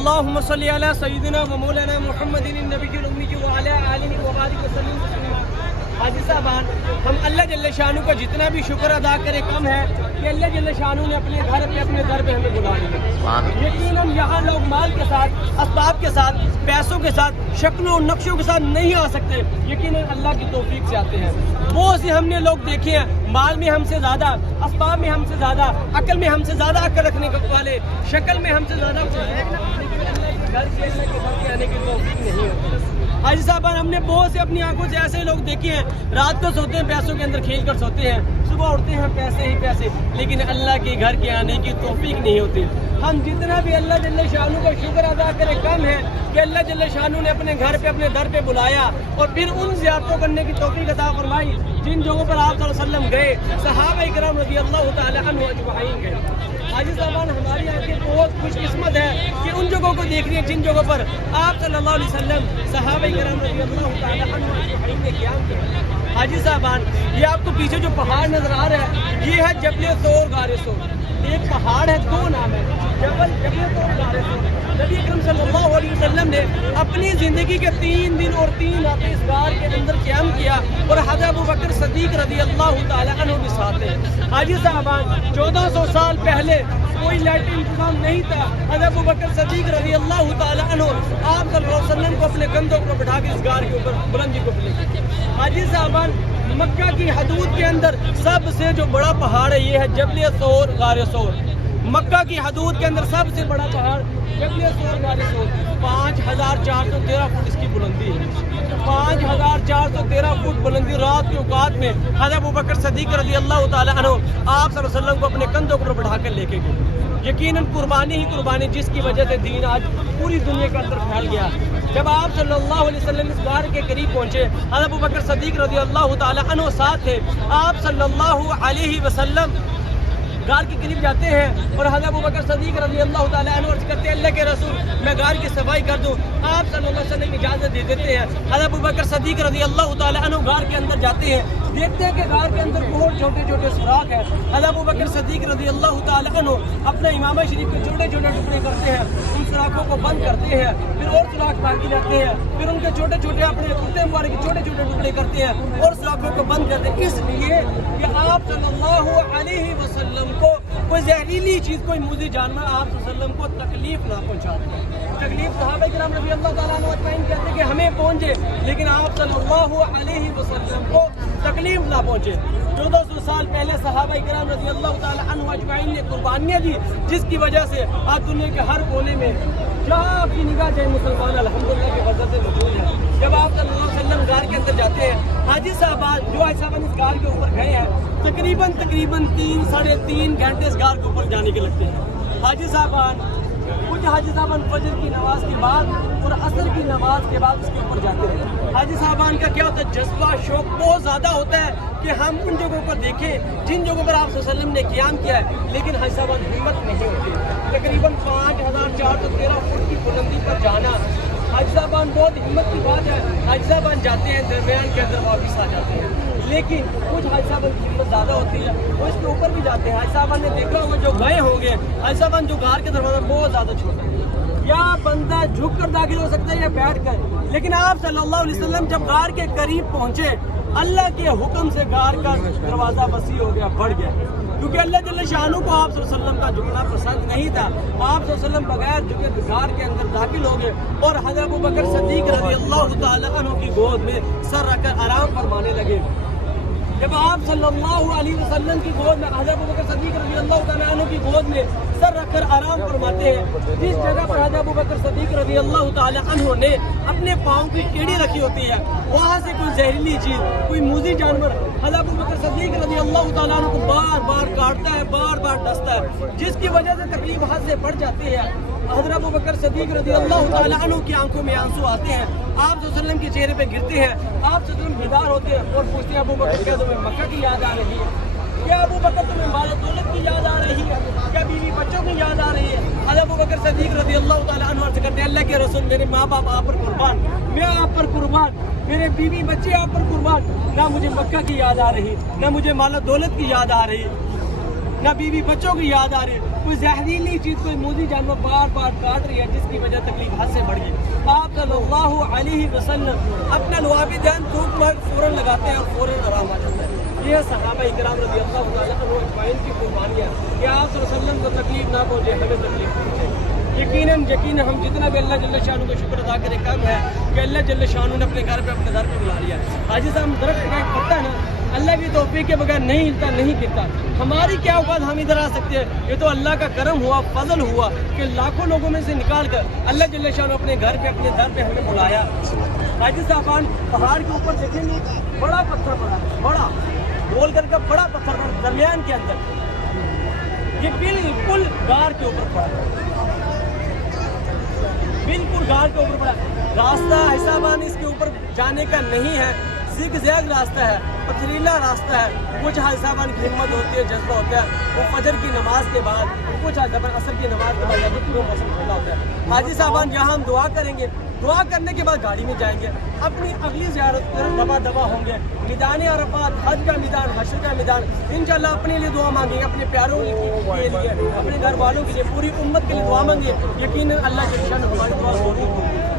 اللهم صل على سيدنا ومولانا محمد النبي الأمي وعلى آله وبارك وسلم تسليما. حاجی صاحبان، ہم اللہ جل شانہ کا جتنا بھی شکر ادا کرے کم ہے کہ اللہ جل شانہ نے اپنے گھر پہ اپنے در پہ ہمیں بلا لیا. یقیناً یہاں لوگ مال کے ساتھ، اسباب کے ساتھ، پیسوں کے ساتھ، شکلوں و نقشوں کے ساتھ نہیں آ سکتے. یقیناً اللہ کی توفیق سے آتے ہیں. بہت سے ہم نے لوگ دیکھے ہیں مال میں ہم سے زیادہ، اسباب میں ہم سے زیادہ، عقل میں ہم سے زیادہ عقل رکھنے والے، شکل میں ہم سے زیادہ گھر کے آنے کی توفیق نہیں ہوتی. حاجی صاحبان، ہم نے بہت سے اپنی آنکھوں سے ایسے لوگ دیکھے ہیں رات کو سوتے ہیں پیسوں کے اندر کھیل کر سوتے ہیں، صبح اٹھتے ہیں پیسے ہی پیسے، لیکن اللہ کے گھر کے آنے کی توفیق نہیں ہوتی. ہم جتنا بھی اللہ جل شانہ کا شکر ادا کرے کم ہے کہ اللہ جل شانہ نے اپنے گھر پہ اپنے در پہ بلایا اور پھر ان زیارتوں کرنے کی توفیق عطا فرمائی جن جگہوں پر آپ صلی اللہ علیہ وسلم گئے، صحابہ کرام رضی اللہ تعالی عنہ اجمعین گئے. حاجی صاحبان، ہماری آنکھیں بہت خوش قسمت ہے کہ ان جگہوں کو دیکھ رہی ہیں جن جگہوں پر آپ صلی اللہ علیہ وسلم، صحابہ کرام رضی اللہ تعالی عنہ اجمعین نے قیام کیا. حاجی صاحبان، یہ آپ کو پیچھے جو پہاڑ نظر آ رہا ہے یہ ہے جبل طور غار ثور. ایک پہاڑ ہے، دو نام ہے، جبل طور غار ثور. نبی اکرم صلی اللہ علیہ وسلم نے اپنی زندگی کے 3 دن اور 3 راتیں اس غار کے اندر قیام کیا اور حضرت ابوبکر صدیق رضی اللہ تعالی عنہ کے ساتھ ہیں. حاجی صاحبان، 1400 سال پہلے کوئی لائٹ انتظام نہیں تھا. حضرت ابوبکر صدیق رضی اللہ تعالی عنہ آپ صلی اللہ علیہ وسلم کو اپنے کندھوں پر بٹھا کے اس غار کے اوپر بلندی کو لے گئے. حاجی صاحبان، مکہ کی حدود کے اندر سب سے جو بڑا پہاڑ ہے یہ ہے جبل طور غار ثور. مکہ کی حدود کے اندر سب سے بڑا پہاڑ جبل طور غار ثور. 5413 فٹ اس کی بلندی ہے. 5413 فٹ بلندی. رات کے اوقات میں حضرت ابوبکر صدیق رضی اللہ تعالی عنہ آپ صلی اللہ علیہ وسلم کو اپنے کندھوں پر بٹھا کر لے کے گئے. یقیناً قربانی ہی قربانی جس کی وجہ سے دین آج پوری دنیا کے اندر پھیل گیا. جب آپ صلی اللہ علیہ وسلم اس غار کے قریب پہنچے، حضرت ابوبکر صدیق رضی اللہ تعالی عنہ ساتھ تھے. آپ صلی اللہ علیہ وسلم غار کے قریب جاتے ہیں اور حضرت ابوبکر صدیق رضی اللہ تعالی عنہ عرض کرتے ہیں اللہ کے رسول میں غار کی صفائی کر دوں. آپ صلی اللہ علیہ وسلم اجازت دے دیتے ہیں. حضرت ابوبکر صدیق رضی اللہ تعالی عنہ غار کے اندر جاتے ہیں، دیکھتے ہیں کہ غار کے اندر بہت چھوٹے چھوٹے سوراخ ہیں. حضرت ابوبکر صدیق رضی اللہ تعالی عنہ اپنا امامہ شریف کے چھوٹے چھوٹے ٹکڑے کرتے ہیں، ان سوراخوں کو بند کرتے ہیں، پھر اور سوراخ باقی رہتے ہیں، پھر ان کے چھوٹے چھوٹے اپنے کرتے مبارک کے چھوٹے چھوٹے ٹکڑے کرتے ہیں اور سوراخوں کو بند کرتے ہیں، اس لیے کہ آپ صلی اللہ علیہ وسلم کو کوئی زہریلی چیز، کوئی موذی جانور آپ صلی اللہ علیہ وسلم کو تکلیف نہ پہنچا دے. تکلیف صحابہ کرام رضی اللہ تعالیٰ عنہ اجمعین کہتے ہیں کہ ہمیں پہنچے لیکن آپ صلی اللہ علیہ وسلم کو تکلیف نہ پہنچے. 1400 سال پہلے صحابہ کرام رضی اللہ تعالیٰ عنہ اجمعین نے قربانیاں دی جس کی وجہ سے آج دنیا کے ہر کونے میں جہاں آپ کی نگاہ جائے مسلمان الحمدللہ کی وجہ سے موجود ہے. جب آپ صلی اللہ علیہ وسلم غار کے اندر جاتے ہیں، حاجی صاحبان جو حاجی صاحبان اس غار کے اوپر گئے ہیں تقریباً 3 ساڑھے 3 گھنٹے اس غار کے اوپر جانے کے لگتے ہیں. حاجی صاحبان، کچھ حاجی صاحبان فجر کی نماز کے بعد اور عصر کی نماز کے بعد اس کے اوپر جاتے ہیں. حاجی صاحبان کا کیا ہوتا ہے، جذبہ شوق بہت زیادہ ہوتا ہے کہ ہم ان جگہوں پر دیکھیں جن جگہوں پر آپ صلی اللہ علیہ وسلم نے قیام کیا ہے، لیکن حاجی صاحبان ہمت نہیں ہوتی. تقریباً 5413 فٹ کی بلندی پر جانا حاجی صاحبان بہت ہمت کی بات ہے. حاجی صاحبان جاتے ہیں، درمیان کے اندر واپس آ جاتے ہیں، لیکن کچھ حاجی صاحبان کی ہمت زیادہ ہوتی ہے وہ اس کے اوپر بھی جاتے ہیں. حاجی صاحبان نے دیکھا ہوگا جو گئے ہوں گے، حاجی صاحبان جو غار کے دروازہ بہت زیادہ چھوٹا ہے، یا بندہ جھک کر داخل ہو سکتا ہے یا بیٹھ کر، لیکن آپ صلی اللہ علیہ وسلم جب غار کے قریب پہنچے اللہ کے حکم سے غار کا دروازہ وسیع ہو گیا، بڑھ گیا، کیونکہ اللہ جل شانہ کو آپ صلی اللہ علیہ وسلم کا جھکنا پسند نہیں تھا. آپ صلی اللہ علیہ وسلم بغیر جھکے غار کے اندر داخل ہو گئے اور حضرت ابوبکر صدیق رضی اللہ تعالی عنہ کی گود میں سر رکھ کر آرام فرمانے لگے. جب آپ صلی اللہ علیہ وسلم کی گود میں حضرت ابوبکر صدیق رضی اللہ تعالی عنہ کی گود میں سر رکھ کر آرام فرماتے ہیں، جس جگہ پر حضرت ابوبکر صدیق رضی اللہ تعالی عنہ نے اپنے پاؤں کی کیڑی رکھی ہوتی ہے، وہاں سے کوئی زہریلی چیز، کوئی موذی جانور حضرت ابوبکر صدیق رضی اللہ تعالیٰ عنہ کو بار بار کاٹتا ہے، بار بار ڈستا ہے، جس کی وجہ سے تکلیف حد سے بڑھ جاتی ہے. حضرت ابوبکر صدیق رضی اللہ تعالیٰ عنہ کی آنکھوں میں آنسو آتے ہیں، آپ صلی اللہ علیہ وسلم کے چہرے پہ گرتے ہیں. آپ صلی اللہ علیہ وسلم بیدار ہوتے ہیں اور پوچھتے ہیں ابوبکر کیا تمہیں مکہ کی یاد آ رہی ہے؟ کیا ابوبکر تمہیں مال و دولت کی یاد آ رہی ہے؟ کیا بیوی بچوں کی یاد آ رہی ہے؟ حضرت ابوبکر صدیق رضی اللہ تعالیٰ عنہ عرض کرتے ہیں اللہ کے رسول میرے ماں باپ آپ پر قربان، میں آپ پر قربان، میرے بیوی بچے آپ پر قربان، نہ مجھے مکہ کی یاد آ رہی، نہ مجھے مال و دولت کی یاد آ رہی، نہ بیوی بچوں کی یاد آ رہی. کوئی زہریلی چیز کوئی موذی جانور بار بار کاٹ رہی ہے جس کی وجہ تکلیف حد سے بڑھ گئی. آپ صلی اللہ علیہ وسلم اپنا لعاب جان تھوک مار فوراً لگاتے ہیں اور فوراً آرام آ جاتا ہے. یہ صحابہ کرام رضی اللہ تعالیٰ عنہ اجمعین کی قربانی ہے کہ آپ صلی اللہ علیہ وسلم کو تکلیف نہ پہنچے, ہمیں تکلیف پہنچے. یقیناً ہم جتنا بھی اللہ جل شانہ کا شکر ادا کریں کم ہے کہ اللہ جل شانہ نے اپنے گھر پہ بلا لیا. حاجی صاحب درخت کا ایک پتا ہے نا, اللہ کی توفیق کے بغیر نہیں ہلتا نہیں گرتا. ہماری کیا اوقات ہم ادھر آ سکتے ہیں, یہ تو اللہ کا کرم ہوا, فضل ہوا کہ لاکھوں لوگوں میں سے نکال کر اللہ جل شانہ اپنے گھر پہ اپنے در پہ ہمیں بلایا. حاجی صاحبان پہاڑ کے اوپر دیکھیں گے بڑا پتھر پڑا, بڑا گول کر کا بڑا پتھر پڑا درمیان کے اندر, یہ بالکل غار کے اوپر پڑا, بالکل غار کے اوپر پڑا. راستہ حسابان اس کے اوپر جانے کا نہیں ہے, زگ زیگ راستہ ہے, پتھریلا راستہ ہے. کچھ حسابان کی ہمت ہوتی ہے, جذبہ ہوتا ہے, وہ فجر کی نماز کے بعد, کچھ حسابان عصر کی نماز کے بعد, جب پورا موسم ٹھنڈا ہوتا ہے. حاجی صاحبان یہاں ہم دعا کریں گے, دعا کرنے کے بعد گاڑی میں جائیں گے, اپنی اگلی زیارت پر دبا ہوں گے. میدان عرفات, حج کا میدان, حشر کا میدان, انشاءاللہ اپنے لیے دعا مانگیں گے, اپنے پیاروں کے لیے, اپنے گھر والوں کے لیے, پوری امت کے لیے دعا مانگیں. یقیناً اللہ کے شان ہماری دعا ضرور ہوگی.